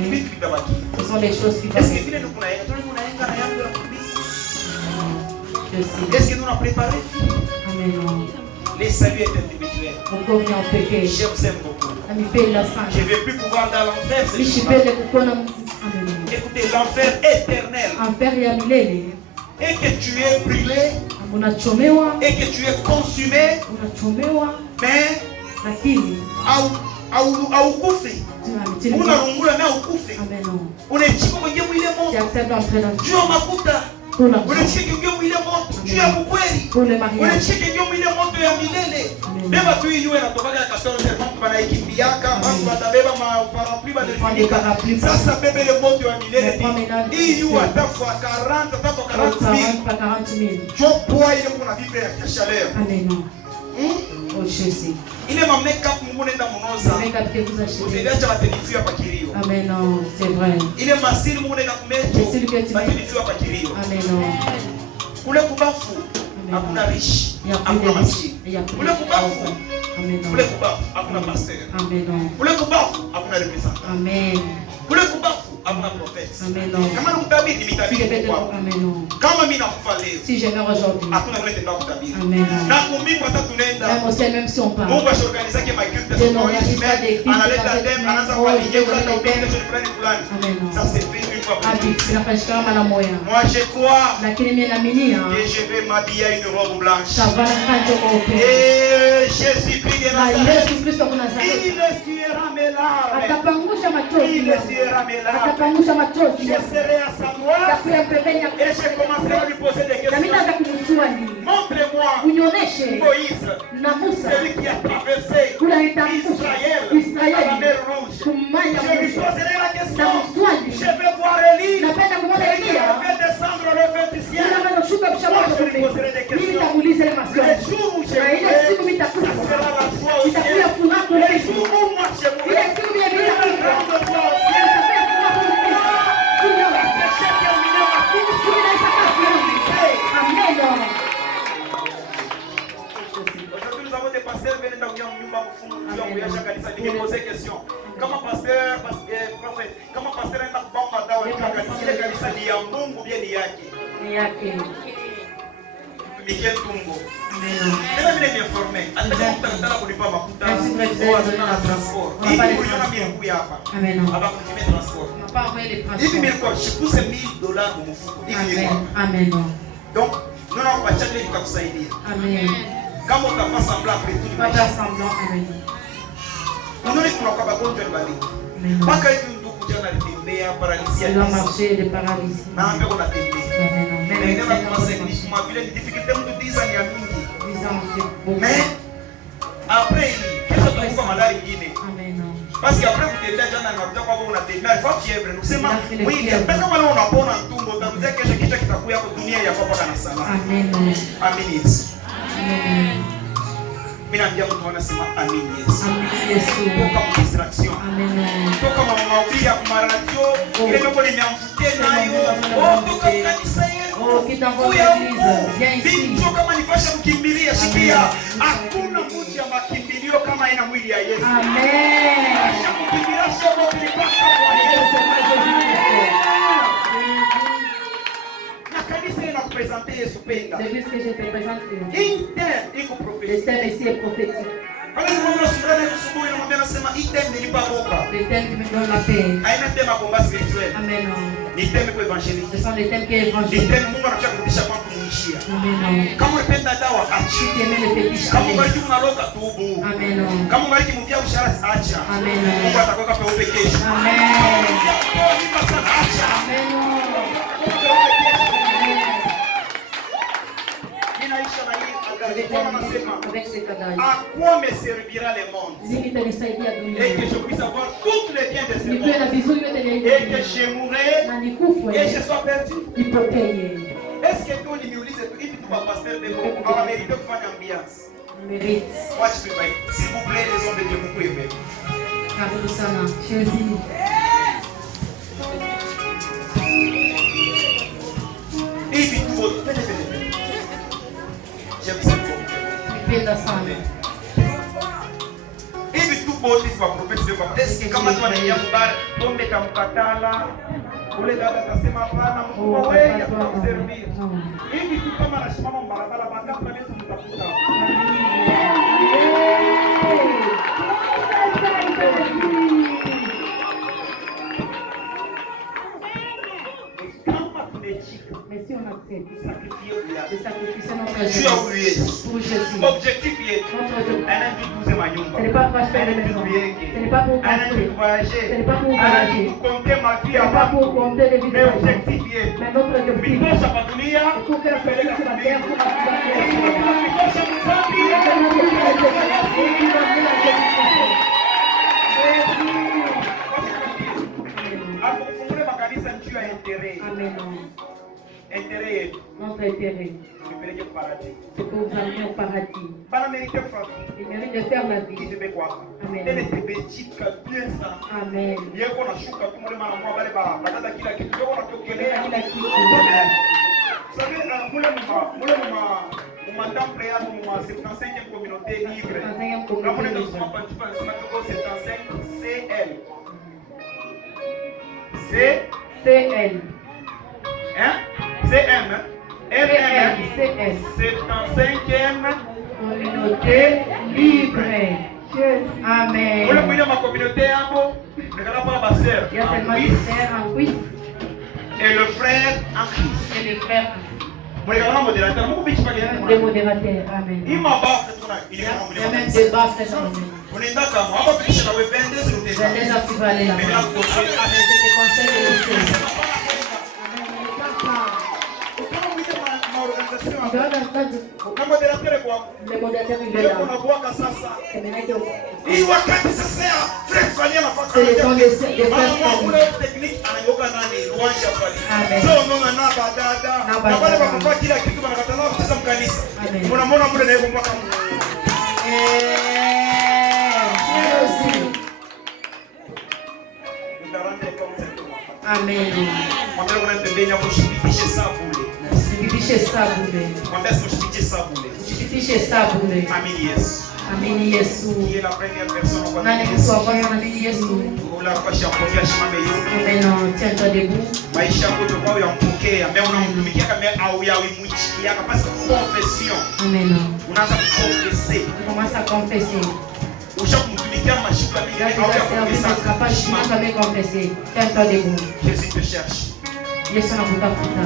Mais ce sont les choses qui vont. Est-ce que nous Est-ce que nous l'avons préparé? Amen. Les saluts est individuel. Je vous aime beaucoup. Je ne vais plus pouvoir dans l'enfer. Écoutez, l'enfer éternel. Et que tu es brûlé. Et que tu es consumé. Mais haukufi. Unarungula na haukufi. Unachika kwenye mwili moto. Jua mafuta. Unachika kwenye mwili moto. Jua ukweli. Unachika kwenye mwili moto ya milele. Beba tu hiyo inatoka ya 14 mambo banaikibiaka, mambo batabeba parapluie banafunika. Sasa bebe ile moto ya milele. Hiyo atafa 40, atafa 40,000. Jo poa ile kuna vivre ya chaleur. Amen. Oh Jésus. Il est ma make-up mungu nenda munoza. Utendea watenifia pakirio. Amen. C'est vrai. Il est ma style mungu nenda kumeto. Watenifia pakirio. Amen. Kule kubafu hakuna rishi. Hakuna masi. Kule kubafu. Amen. Kule kubafu hakuna pasteur. Amen. Kule kubafu hakuna representant. Amen. Kule kubafu hakuna prophète. Amen. Kama nikutabiri nitabiri kwa. Amen. Kama mimi nakufa leo. Si je meurs aujourd'hui. Hakuna mtu anataka kutabiri. Amen. Na kumimba hata tunaenda. Même si on parle. Mungu ashaorganiza kama culte de analeta dem anaanza kualia kwa upendo fulani fulani. Ça c'est fait une fois. Moi je crois. Lakini mimi naaminia. Que je vais m'habiller une robe blanche. Et Jésus prie na Yesu Kristo kuna zaidi. Il essuiera mes larmes. Atapangusha machozi. Il essuiera mes larmes. Atapangusha machozi. Je serai à sa droite. Et je commencerai à lui poser des questions. Montre-moi Moïse, celui qui a traversé Israël à la mer Rouge. Je lui poserai la question. Je vais voir Élie, celui qui a fait descendre le feu du ciel. Moi, je lui poserai des questions. Le jour où je mourrai, ça sera la joie au ciel. Le jour où moi je mourrai, il y a une grande joie au ciel. Aujourd'hui, nous avons des pasteurs venus dans une poser question. Comment pasteur, prophète, comment pasteur est dans le kanisa ni ya Mungu bien ni yake? Ni yake. Mikel Tungo. Tena mimi nimeinforme. Atataka kulipa mafuta au atana transport. Hivi uliona mimi hapa. Amen. Hapa kuna transport. Hivi mimi kwa shikuse $1000 mfuko. Hivi. Amen. Donc, nous n'avons pas de chance de kusaidia. Amen. Kama utafanya semblant après tout. Pas semblant. Amen. Unaona kuna kwa bagonjwa mbali. Mpaka hivi ndugu jana alitembea paralisia. Il a marché de paralysie. Na ambaye kuna tembea. Amen. Mais ndio kwa sababu kama vile difficulté mtu 10 ans ya mingi. 10 ans c'est beaucoup. Mais après kesho tutakuwa malari nyingine. Amen. Parce que après kutembea jana na kutoka kwa unatembea kwa fièvre. Unasema oui, pesa wala unapona tumbo utakuja kesho kichwa kitakuya kwa dunia ya papa kana sana. Amen. Amen Yesu. Amen. Mimi naambia mtu anasema amen Yesu. Amen Yesu. Toka distraction. Amen. Toka mahubiri ya radio, ile mambo nimeamfutia nayo. Toka kanisa yetu. Kita kwa église. Viens ici. Ndio kama nipasha kukimbilia shikia. Hakuna mtu ya makimbilio kama ina mwili ya Yesu. Amen. Acha kukimbilia sio kulipaka kwa Yesu. Na kanisa inakupresenter Yesu penda. Depuis que je te présente. Inter iko prophétique. Le thème ici est prophétique. Quand nous nous souvenons de ce moment, nous avons dit item ne pas boka. Le thème qui me donne la paix. Aina thème à combat spirituel. Amen. Ni thème pour évangélique. Ce sont des thèmes qui évangélisent. Ni thème Mungu anataka kurudisha kwa kumshia. Amen. Kama unapenda dawa achi. Aimer les petits Kama chalets. ungaliki unaloka tubu. Amen. Kama ungaliki mvia ushara acha. Amen. Mungu atakoka peupe kesho. Amen. Acha. Amen. Avec ces cadavres. À quoi me servira le monde? Et que je puisse avoir tous les biens de ce monde. Et que je mourrai et je sois perdu. Est-ce que toi, tu hivi tu pasteur de Mungu hawamérite kufanya ambiance? Moi je peux pas. S'il vous plaît, les hommes de Dieu, vous pouvez. Karibu sana. Chezi. Hivi tu wote. J'aime ça. Nipenda sana. Hivi tu wote kwa profeti kwa. Eske kama tu anaingia mbara, pombe kamkatala. Ule dada atasema hapana, mkubwa wewe atakuservir. Hivi tu kama anasimama barabara baka pale mtafuta. Mais si on accepte de sacrifier notre Jésus pour Jésus, l'objectif est ce n'est pas pour acheter des maisons, ce n'est pas pour construire, ce n'est pas pour voyager, ce n'est pas pour compter les vies de l'objectif. Mais notre objectif est pour faire ce sur la terre pour Amen. Intérêt. Notre intérêt. C'est pour vous amener au paradis. Il mérite de faire la vie. Amen. Amen. CL. Hein? CM. MMCS. 75e communauté libre. Amen. Vous voulez ma communauté Il y a seulement des frères en Christ et le frère en Christ. et les frères Vous voulez un modérateur? des modérateurs. Amen. Il y a même des bas frères en nous. On est d'accord. On va finir sur le 22 sur le Je les a pu aller là-bas. Je te conseille de laisser. Le modérateur il est là. Hii wakati sasa Fred Fania nafaka. C'est le temps de faire ule technique anayoka nani Luanja pale. Amen. So nona na badada. Na wale wakufanya kila kitu wanakatana kucheza mkanisa. Mnaona mule na yuko mpaka Amen. Mwambie unatembea hapo shibitishe sabule. Shibitishe sabule. Mwambie shibitishe sabule. Shibitishe sabule. Amini Yesu. Amini Yesu. Qui est la première personne au Nani mtu wa kwanza amini Yesu? Unapasha kupokea shimame yote. Amen. Tiens-toi debout. Maisha yako kwa uyampokea, mais unamtumikia kama au ya mwichi yako parce que confession. Amen. Unaanza kukonfesser. On commence à confesser. Ushakumtumikia mashika mingi au ya confesser. Tiens-toi debout. Jésus te cherche. Yesu anakutafuta.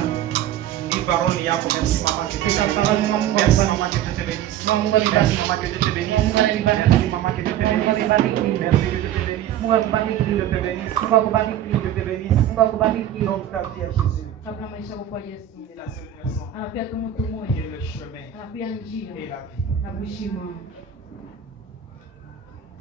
Hii parole yako, merci maman que C'est ta parole, Mungu. merci maman que Dieu te bénisse. Mungu Merci anibariki. maman que Dieu te bénisse. Mungu anibariki. Merci maman que Dieu te Mungu bénisse. anibariki. Merci que Dieu te bénisse. Mungu akubariki. Dieu te bénisse. Mungu akubariki. Dieu te bénisse. Mungu akubariki. Donc ta vie à Jésus. Kabla maisha kwa Yesu. C'est la seule personne Anapia tu mtu qui mmoja. est le chemin Anapia njia et la vie. na kushima.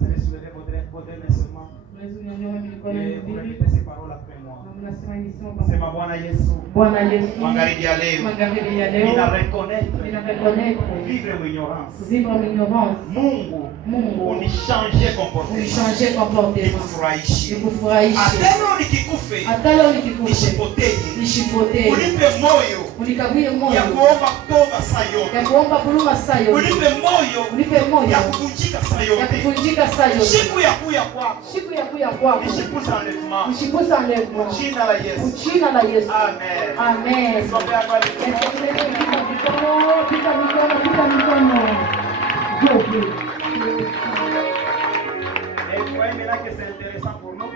Vous allez soulever votre main seulement. Unaweza kunyanyua mikono Et vous miwili. répétez ces paroles après moi. Na mnasema hivi sema Sema Baba. Bwana Yesu. Bwana Yesu. Magharibi ya leo. Magharibi ya leo. Nina reconnaître. Ninareconnaître. Vivre mon ignorance. Vivre en ignorance. Mungu. Mungu. Unishange comportement. Unishange comportement. Nikufurahishe. Nikufurahishe. Hata leo nikikufe. Hata leo nikikufe. Nishipotee. Nishipotee. Unipe moyo. Unikawie moyo. Ya kuomba toba saa yote. Ya kuomba huruma saa yote. Unipe moyo. Unipe moyo. Ya kuvunjika saa yote. Ya kuvunjika saa yote. Siku ya kuya kwako. Siku ya kuya kwako. Nishikuza enlèvement. Nishikuza enlèvement. Jina la Yesu. Jina la Yesu. Amen. Amen. Sombea kwa Pika mikono. Dieu. Et vous voyez maintenant que c'est intéressant pour nous.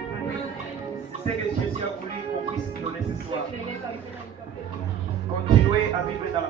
C'est que Jésus a voulu qu'on puisse donner ce soir. Continuez à vivre dans la